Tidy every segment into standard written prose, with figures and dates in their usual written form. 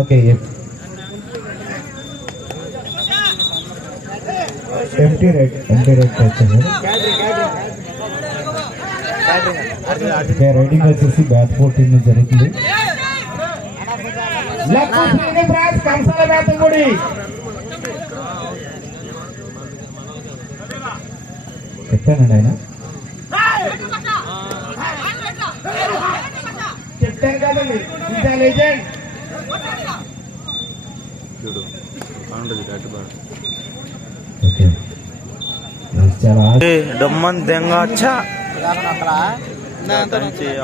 Okay empty right వచ్చింది. Riding వచ్చేసి bat పోటీని జరుగుతుంది. చెప్పానండి ఆయన చెప్తాను కదండి లెజెండ్ డమ్మన్ దెంగ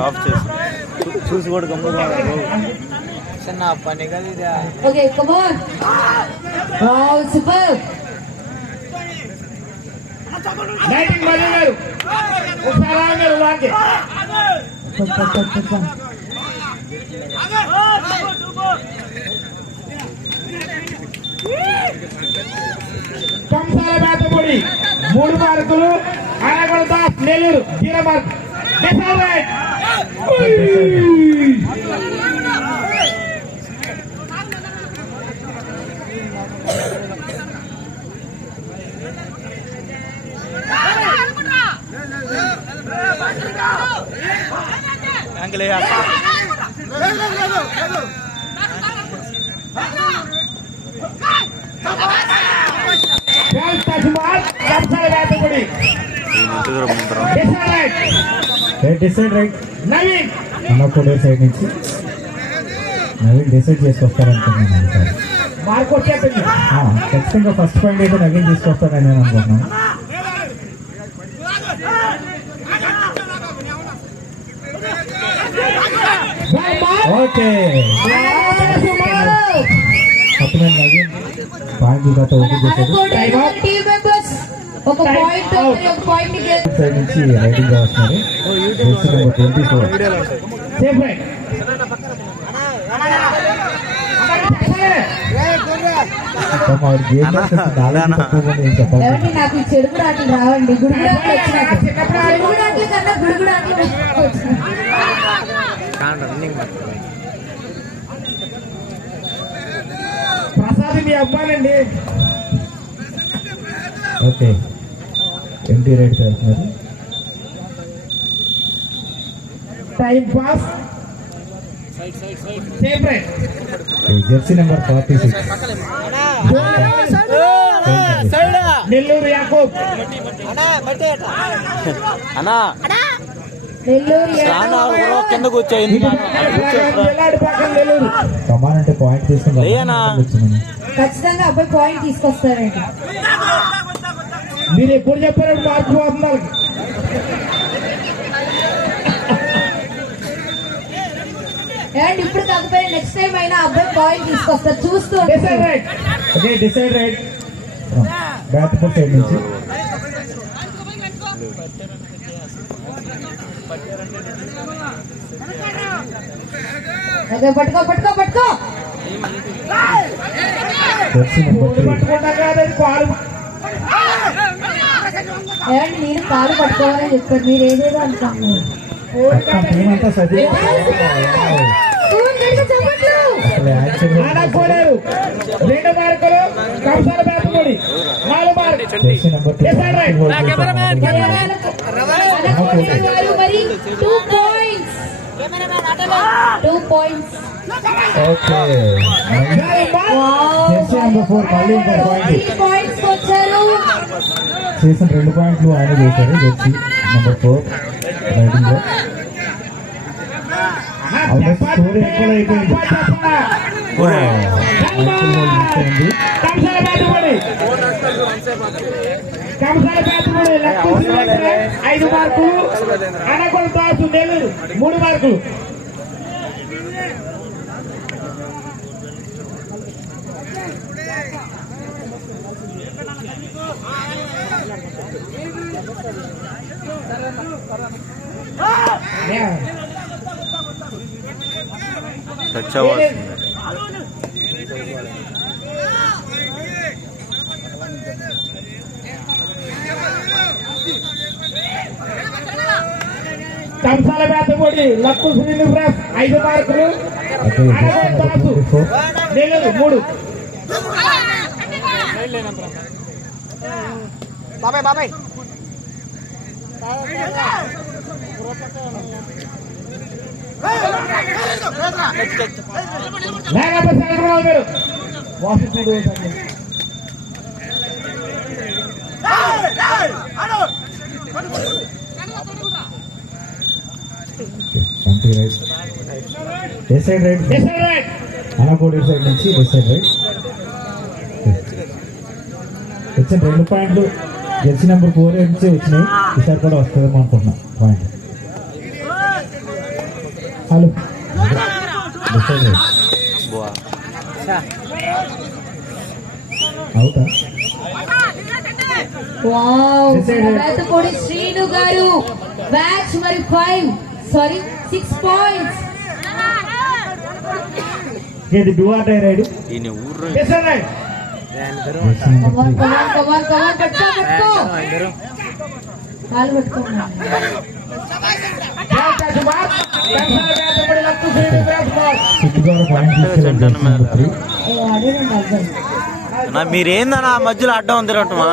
ఆఫ్ చేసి చూసి కూడా గమ్ముగా చిన్న పని కదా ఇది. Okay come on wow super lighting మళ్ళీ గారు ఒకసారి ఆగారు వాకే కంసాల బేతపూడి 3 మార్కులు, Anagonda Das Nellore 0 mark. Decide right Naveen అన్నప్పుడు సైడ్ నుంచి నవీన్ డిసైడ్ చేసుకొస్తారనుకుంటున్నాను సార్. మార్క్ వచ్చేస్తుంది. ఖచ్చితంగా ఫస్ట్ పాయింట్ అయితే నవీన్ తీసుకొస్తారని నేను అనుకుంటున్నాను. ఓకే అప్పుడు నవీన్ పాయింట్ గత ఓకే చేశారు. ఒక పాయింట్ సైడ్ నుంచి రైడింగ్ గా వస్తున్నారు. 24 సేఫ్ రైట్ నాకు చెడుగుడు ఆటలు రావండి. గుడుగుడాట్లు వచ్చినాక చెడుగుడాట్ల కన్నా గుడుగుడాట్లు ప్రసాద్ మీ అబ్బానండి. ఓకే ఎంటీ రైడ్ చేస్తున్నారు. Time pass safe right. Jersey number 46 Nellore Yakub కింద కూర్చోయింది. కమాన్ అంటే పాయింట్ తీసుకుని ఖచ్చితంగా అబ్బాయి పాయింట్ తీసుకొస్తారండి. మీరు ఎప్పుడు చెప్పారండి మార్పు పోతున్నారు. అండ్ ఇప్పుడు కాకపోయినా నెక్స్ట్ టైం అయినా అబ్బాయి పాయింట్ తీసుకొస్తారు. చూస్తూ decide right. Okay decide right bat four side నుంచి పట్టుకో పట్టుకో పట్టుకో. ఏమండి నేను కాలు పట్టుకోవాలని చెప్పారు. మీరు ఏదేదో అనుకుంటున్నారు. ఆడకపోలేరు. 2 మార్కులు కంసాల బేతపూడి 4 మార్కులు. మరి 2 points. ఓకే పాయింట్స్ వచ్చారు. చేసిన 2 పాయింట్లు ఆయన చేశారు. జెర్సీ నెంబర్ 4 రైడింగ్ లో స్కోర్ ఎక్కువ అయిపోయింది. కంసాల బేతపూడి 5 మార్కులు, ఆనగొండ దాస్ నెల్లూరు 3 మార్కులు. టచ్ అవ్వాల్సిందే. కంసాల వేతపొడి లక్కు శ్రీనివాస్ 5 మార్కులు. Okay jersey number 24 Nellore 3. బాబాయ్ బాబాయ్ లేకపోతే చంద్రబాబు గారు వాసుడు twenty right decide right Anakodi side నుంచి డిసైడ్ రైట్ వచ్చిన 2 పాయింట్లు జెర్సీ నెంబర్ 4 నుంచి వచ్చినాయి. ఈసారి కూడా వస్తుందేమో అనుకుంటున్నా పాయింట్. హలో డిసైడ్ రైట్ అవుతా వావ్ Decided. వేతపూడి శ్రీను గారు బ్యాచ్ మరి 6 పాయింట్స్. ఇది డూ ఆర్ డై రైడ్ ఈయన ఊర్రు జెర్సీ నెంబర్ 3 కమాన్ పట్టుకో కాలు పట్టుకోండి. సిద్ధిగౌడ పాయింట్ తీసుకెళ్ళారు జెర్సీ నెంబర్ 3. అదేనండి అర్థం. మీరేందన్నా మధ్యలో అడ్డం ఉంది రొట్టమా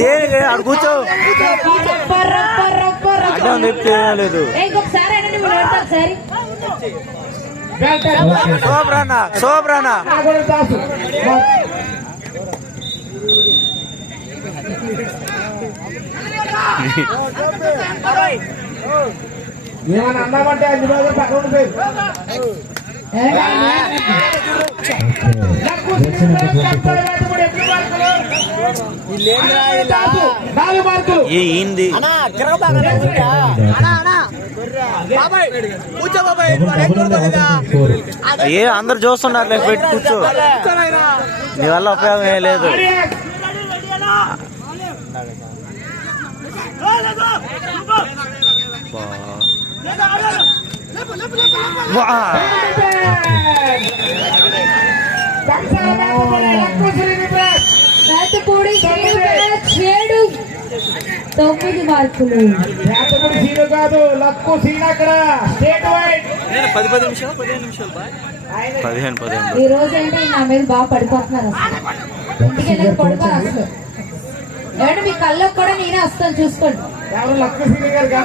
దేనికి ఆడు కూర్చో అడ్డం తెప్పితే లేదు. ఇంకొకసారి అనండి మీరు ఒకసారి శోభ్రానా ఏమన్నా అన్నామంటే 5 రోజులు పక్కన ఉండిపోయి జెర్సీ నెంబర్ 24 4 మార్కులు. ఏంది ఏ అందరు చూస్తున్నారు లేక పెట్టి కూర్చో నీ వల్ల ఉపయోగం ఏ లేదు. వా. వేతపూడి శ్రీను బ్యాచ్ 9 మార్కులు. వేతపూడి సీను కాదు లక్కు సీన్ అక్కడ స్టేట్ వైడ్ 15 నిమిషాలు ఈ రోజు అంటే నా మీద బాగా పడిపోతున్నారు అసలు. ఇంటికి వెళ్ళి పడుకోరు అసలు. ఏమంటే మీ కళ్ళకు కూడా నేనే వస్తాను చూసుకోండి. ఎవరు లక్కు సీన్ గారు కా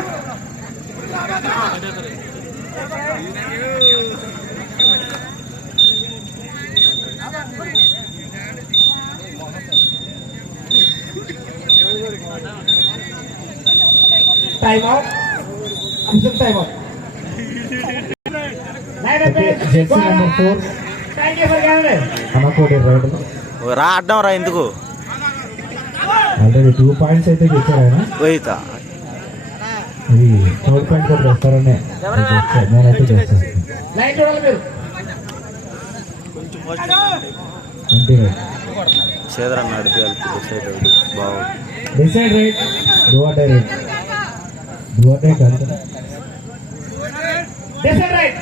time out time out jersey number 4 thank you for coming. Anakodi raid రా అడ్డం రా ఎందుకు ఆల్రెడీ 2 పాయింట్స్ అయితే తెచ్చారు ఆయన. పోయితా ఇది 3rd పాయింట్ కూడా తెస్తారనే నేనైతే చేస్తాను. లైన్ చూడాలి మీరు. ట్వంటీ రైట్ చేదరన్న నడిపేయాలి డిసైడ్ అవుతుంది బాగుంది. Decide right do or die right do or die కాదు కదా. డిసైడ్ రైట్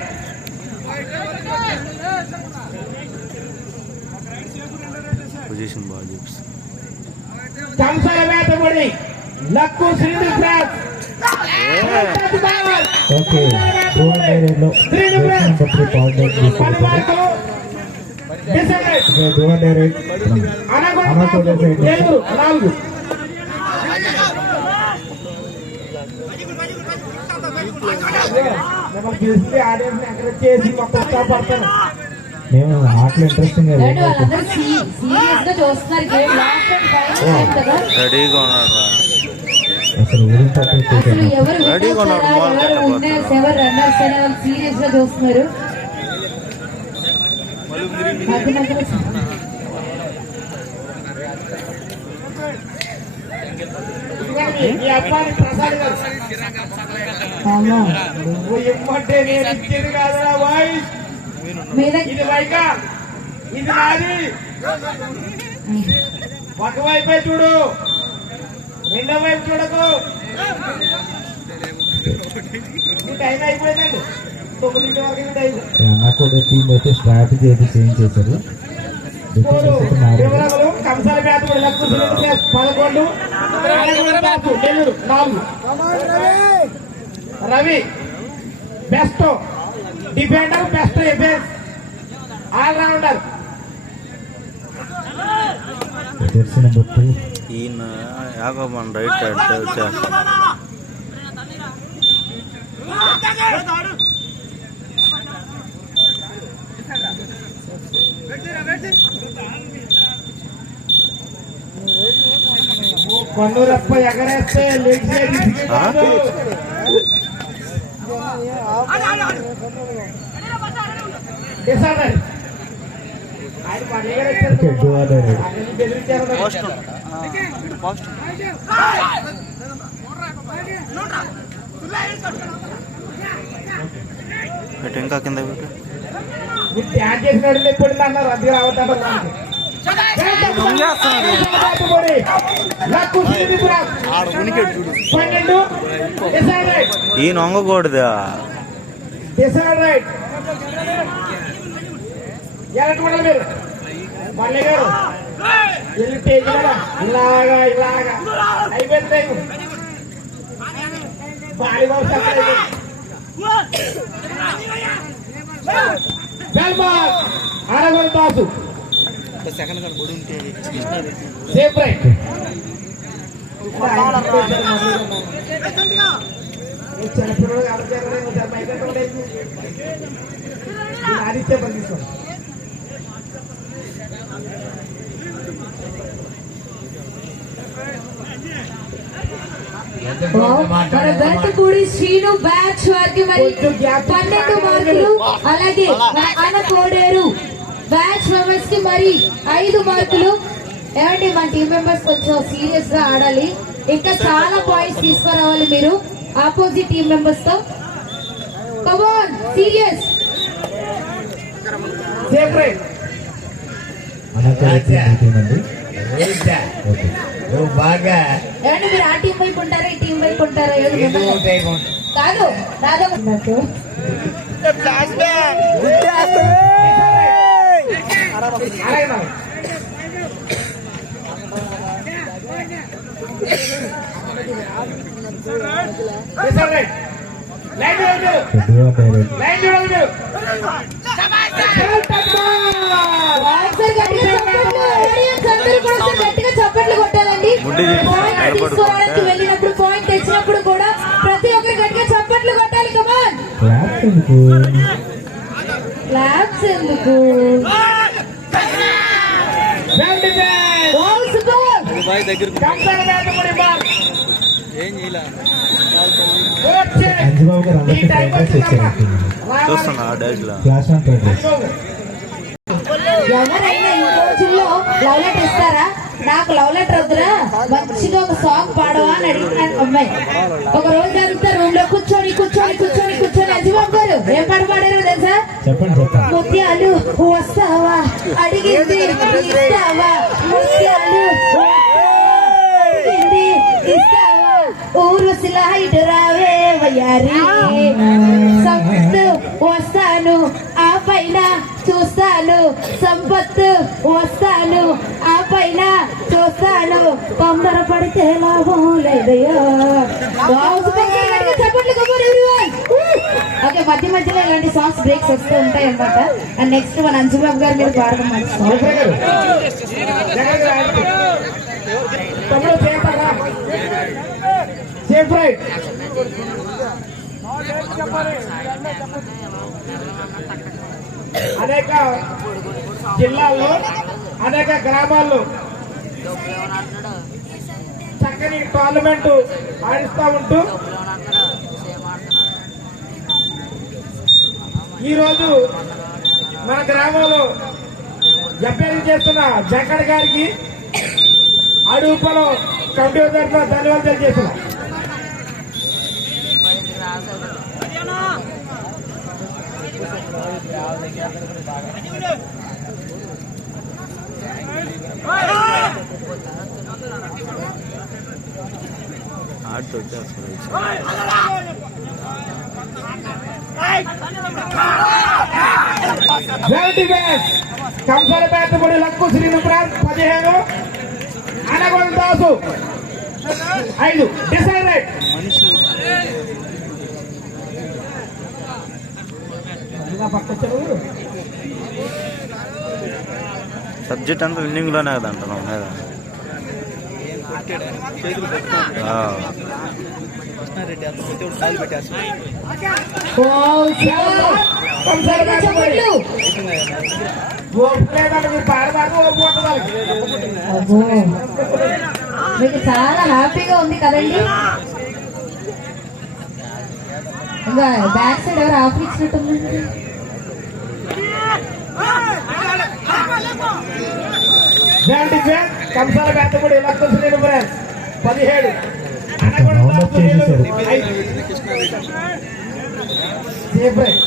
పొజిషన్ బాగా చూపిస్తుంది. Kamsala Vethapudi Lakku Srinivas okay do or die రైడ్లో జెర్సీ నెంబర్ 3 పాయింట్ 10 తీసుకుంటారు. మార్కులు. Decide right do or die right Anakodi side నుంచి 4. చూస్తే ఆడియన్స్ ఎంకరేజ్ చేసి మొత్తం ఉత్సాహపడతాను. మేము ఆటలు ఇంట్రెస్టింగ్ ఏమంటే వాళ్ళందరూ సీరియస్ గా చూస్తున్నారు గేమ్ లాస్ట్ టైం కదా. రెడీగా ఉన్నాడు రా. అసలు ఊరిని పట్టు అసలు ఎవరు రెడీగా ఉన్నాడు, బాల్ ఎవరు విన్నర్స్ ఎవరు రన్నర్స్ అనే వాళ్ళు సీరియస్ గా చూస్తున్నారు. మధ్య మధ్యలో ఈ అబ్బాయి ప్రసాద్ గారు అమ్మో. నువ్వు ఇమ్మంటే నేను ఇచ్చేది కాదురా వాయిస్. మీద ఇది వైకా ఇది నాది. ఒకవైపే చూడు, రెండో వైపు చూడకు. ఈ టైం అయిపోయిందండి. 9 వరకు టైం. అనకోడి టీం అయితే స్ట్రాటజీ అయితే చేంజ్ చేశారు. స్కోరు వివరాలు కంసాల పేదపడి Lakshmi 11 Anagonda Nellore 4. Ravi best defender, best offence, allrounder. Jersey number 2 ఈయన యాగమన్ రైట్ వచ్చారు. కొన్నూరప్ప ఎగరేస్తే ఓకే డువాడర్ పోస్ట్ పోస్ట్ పెట్టు, ఇంకా కింద పెట్టు. ట్యాగ్ చేసినాడు ఎప్పుడు అన్నారు అది రావద్దాం. 12 ఈయన వంగకూడదా? రైట్ ఎలాంటి మీరు మళ్ళీ గారు వెళ్ళి స్టేజ్ మీద ఇలాగా ఇలాగా అయిపోయింది time. Volleyball Anagonda Dasu safe right. Aditya బంధిస్తాం. మన గంటపూడి శ్రీను బ్యాచ్ వారికి మరి 12 మార్కులు, అలాగే మన అన్న కోడేరు బ్యాచ్ మెంబర్స్ కి మరి 5 మార్కులు. ఏమంటే మన టీం మెంబర్స్ కొంచెం సీరియస్ గా ఆడాలి, ఇంకా చాలా పాయింట్స్ తీసుకురావాలి మీరు ఆపోజిట్ టీం మెంబర్స్ తో. Come on serious. Safe right బాగా. ఏమంటే మీరు ఆ టీం వైపు ఉంటారా, ఈ టీం వైపు ఉంటారా? కాదు రాధా ఉన్నట్టు గట్టిగా చప్పట్లు కొట్టాలండి. పాయింట్ తీసుకోవడానికి వెళ్ళినప్పుడు, పాయింట్ తెచ్చినప్పుడు కూడా ప్రతి ఒక్కరు గట్టిగా చప్పట్లు కొట్టాలి. కమాన్ క్లాప్స్ ఎందుకు? అంజబాబు గారు అందరికీ ప్రోగ్రెస్ ఇచ్చారు. చూస్తున్నా డాష్ లో క్లాస్ 1 ప్రోగ్రెస్. ఎవరైనా ఈ రోజుల్లో లవ్ లెటర్ ఇస్తారా? నాకు లవ్ లెటర్ వద్దురా, మంచిగా ఒక సాంగ్ పాడవా అని అడిగినాను అమ్మాయి. ఒక రోజు అంతా రూమ్ లో కూర్చొని కూర్చొని కూర్చొని కూర్చొని అజిబాబు గారు ఏం పాట పాడారో తెలుసా? ముత్యాలు వస్తావా అడిగింది ఇస్తావా, ముత్యాలు అడిగింది ఇస్తావా, ఊర్వశిలా ఇటు రావే వయ్యారి, సంపత్తు వస్తాను ఆ పైన చూస్తాను, సంపత్తు వస్తాను ఆ పైన చూస్తాను, తొందర పడితే లాభం లేదయ్యో. ఓకే, మధ్య మధ్యలో ఇలాంటి సాంగ్స్ బ్రేక్స్ వస్తూ ఉంటాయి అన్నమాట. అండ్ నెక్స్ట్ మన అంజుబాబు గారు మీరు పాడడం సేఫ్ రైట్. అనేక జిల్లాల్లో, అనేక గ్రామాల్లో చక్కని పార్లమెంటు ఆడిస్తూ ఉంటూ ఈరోజు మన గ్రామంలో ఎంపీఆర్ చేస్తున్న జంకడ్ గారికి అడుగుపలో కమిటీ తరఫున ధన్యవాదాలు తెలియజేస్తున్నాం. ఆడుతూ వచ్చేస్తారు. Very best. Kamsala Bethapudi Lakku Srinivas 15, Anagonda Dasu 5. Decide right. Subject అంతా విన్నింగ్ లోనే కదా అంటున్నాం కదా. కంసాల బేతపూడి అబ్బో, మీకు చాలా హ్యాపీగా ఉంది కదండి. ఇంకా బ్యాక్ సైడ్ ఎవరు ఆఫర్ ఇచ్చినట్టుందండి. కంసాల బేతపూడి లక్కు శ్రీనివాస్ 17, రౌండ్ అప్ చేసేసారు. Safe right.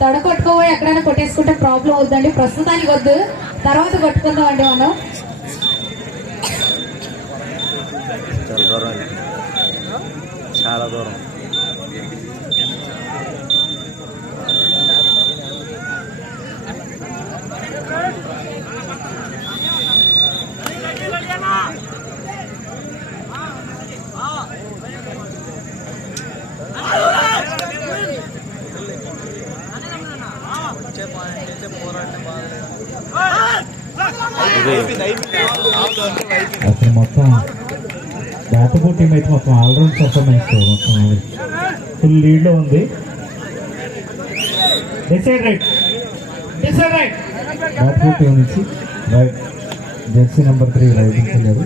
తొడ కొట్టుకోబోయి ఎక్కడైనా కొట్టేసుకుంటే ప్రాబ్లం అవుతుందండి. ప్రస్తుతానికి వద్దు, తర్వాత కొట్టుకుందాం అండి మనం. చాలా దూరం, చాలా దూరం. అసలు మొత్తం బేతపూడి టీం అయితే మొత్తం ఆల్రౌండ్ పర్ఫార్మెన్స్ మొత్తం ఫుల్ లీడ్ లో ఉంది. Decide right. బేతపూడి టీం నుంచి రైట్ జెర్సీ నెంబర్ 3 రైడింగ్ వెళ్ళారు.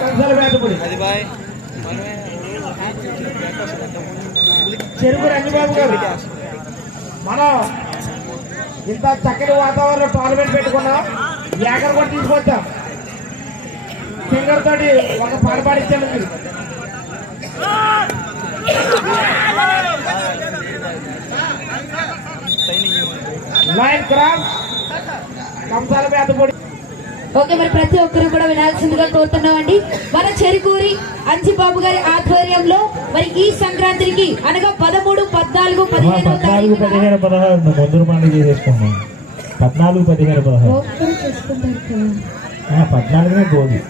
కంసాల బేతపూడి చెరుకు రంజిబాబు గారు, మనం ఇంత చక్కని వాతావరణంలో టోర్నమెంట్ పెట్టుకున్నాం. ఏకర్ కూడా తీసుకొచ్చాం. సింగర్ తోటి ఒక పాట పాడించాను. మీరు లైన్ క్రాస్ కంసాల బేతపూడి. ఓకే, మరి ప్రతి ఒక్కరు కూడా వినాల్సిందిగా కోరుతున్నామండి. మన చెరుకూరి అంజిబాబు గారి ఆధ్వర్యంలో మరి ఈ సంక్రాంతికి అనగా 13, 14, 15 14, 15, 16 ముందు పండుగ చేసేసుకున్నాం. 14, 15, 16 ఒక్కరు చేసుకుంటారు కదా. 14 గోధి.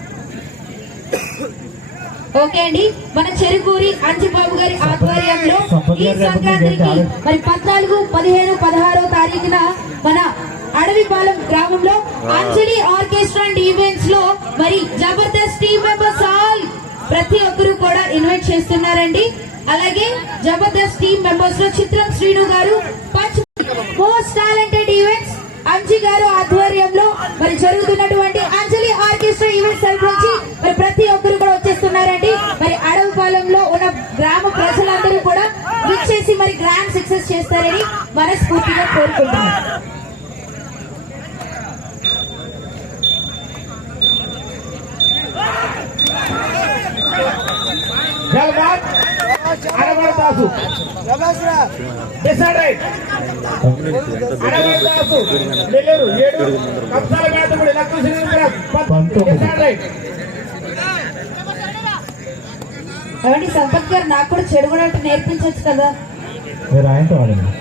ఓకే అండి, మన చెరుకూరి అంజిబాబు గారి ఆధ్వర్యంలో ఈ సంక్రాంతికి మరి 14, 15, 16 తారీఖున మన అడవిపాలెం గ్రామంలో అంజలి ఆర్కెస్ట్రా అండ్ ఈవెంట్స్ లో మరి జబర్దస్త్ టీమ్ మెంబర్స్ ఆల్ ప్రతి ఒక్కరు కూడా ఇన్వైట్ చేస్తున్నారండి. అలాగే జబర్దస్త్ టీమ్ మెంబర్స్ లో చిత్రం శ్రీను గారు, మోస్ట్ టాలెంటెడ్ ఈవెంట్స్ అంజి గారు ఆధ్వర్యంలో మరి జరుగుతున్నటువంటి అంజలి ఆర్కెస్ట్రా ఈవెంట్స్ తరఫు నుంచి మరి ప్రతి ఒక్కరు కూడా వచ్చేస్తున్నారండి. మరి అడవిపాలెంలో ఉన్న గ్రామ ప్రజలందరూ కూడా విచ్చేసి మరి గ్రాండ్ సక్సెస్ చేస్తారని మనస్ఫూర్తిగా కోరుకుంటున్నారు. Anagonda Dasu decide right. Anagonda Dasu Nellore 7, Kamsala Bethapudi Lakku Srinivas 19. Decide right. ఏమండి సంపత్ గారు, నాకు కూడా చెడుగునట్టు నేర్పించవచ్చు కదా. మీరు ఆయనతో ఆడండి.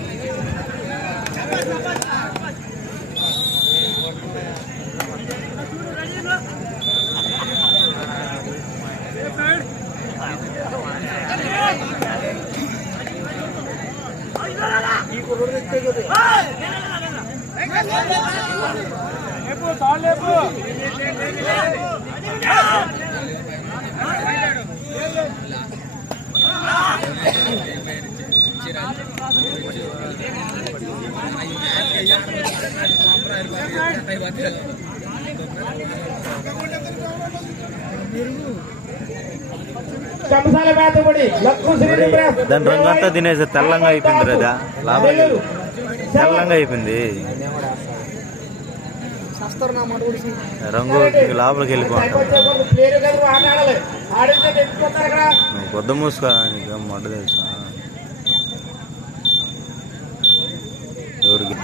కంసాల బేతపూడి లక్కు శ్రీనివాస్ దాని రంగంతా తినేసి తెల్లంగా అయిపోయింది కదా. లాభం తెల్లంగా అయిపోయింది. రంగు లోపలికి వెళ్ళిపోతాం పేరు కదా ఆట ఆడాలి ఆడితే తెచ్చుకుంటారు ఇక్కడ పొద్దు మూసుకో నీకు మొట్ట తెలుసా ఎవరికి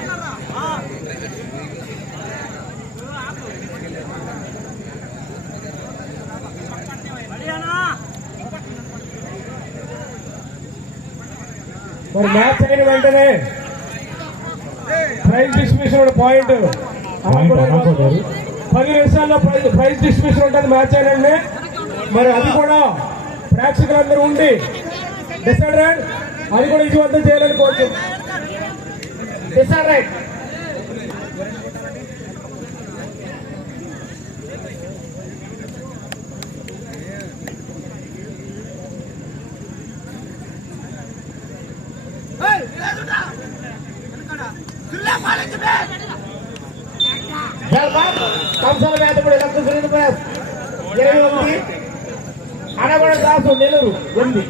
మరి మ్యాచ్ అయిన వెంటనే ప్రైజ్ డిస్ట్రిబ్యూషన్ పాయింట్ 10 నిమిషాల్లో ప్రైజ్ డిస్ట్రిబ్యూషన్ ఉంటుంది మ్యాచ్ అయినండి మరి అది కూడా ప్రేక్షకులందరూ ఉండి డిసైడ్ రైట్ అది కూడా విజయవంతం చేయాలని కోరుచు డిసైడ్ రైట్ కంసాల మేత కూడా లక్ష 28 అనగొండ దాసు నెల్లూరు 8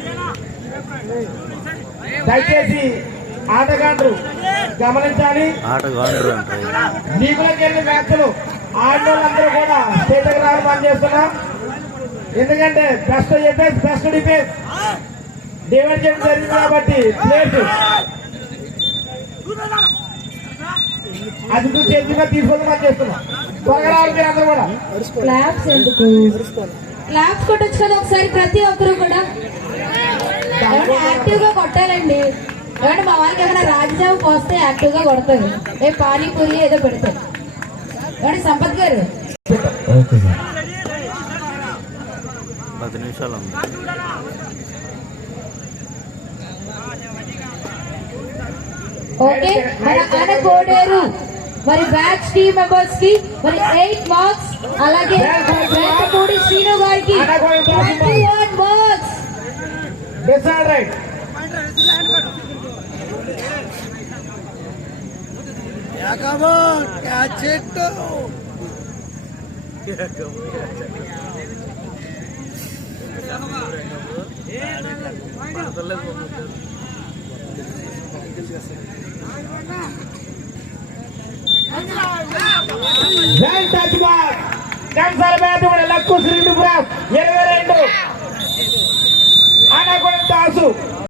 దయచేసి ఆటగాండ్రు గమనించాలి లీగులకు వెళ్ళిన మ్యాచ్లు ఆడవాళ్ళందరూ కూడా స్టేట్కి రావడం పని చేస్తున్నాం ఎందుకంటే బెస్ట్ చెప్పేసి బెస్ట్ డిఫెన్స్ డివైడ్ చేయడం జరిగింది కాబట్టి ప్లేట్ అది చేతిగా తీసుకొని పని చేస్తున్నాం త్వరగా రావాలి మీరు అందరూ కూడా క్లాప్స్ ఎందుకు క్లాప్స్ కొట్టచ్చు కదా ఒకసారి ప్రతి ఒక్కరు కూడా యాక్టివ్ గా కొట్టాలండి ఏమంటే మా వాళ్ళకి ఏమైనా రాజ్యసేవ పోస్తే యాక్టివ్ గా కొడతారు ఏ పానీపూరి ఏదో పెడతారు ఏమంటే సంపత్ గారు 10 నిమిషాలు ఓకే మన కోడేరు మరి బ్యాచ్ టీమ్ మెంబర్స్ కి మరి 8 మార్క్స్ అలాగే వేటపూడి శ్రీను గారికి 21 marks decide right touch ball Kamsala మేత కూడా లక్కు శ్రీను 22 అనగొండ దాసు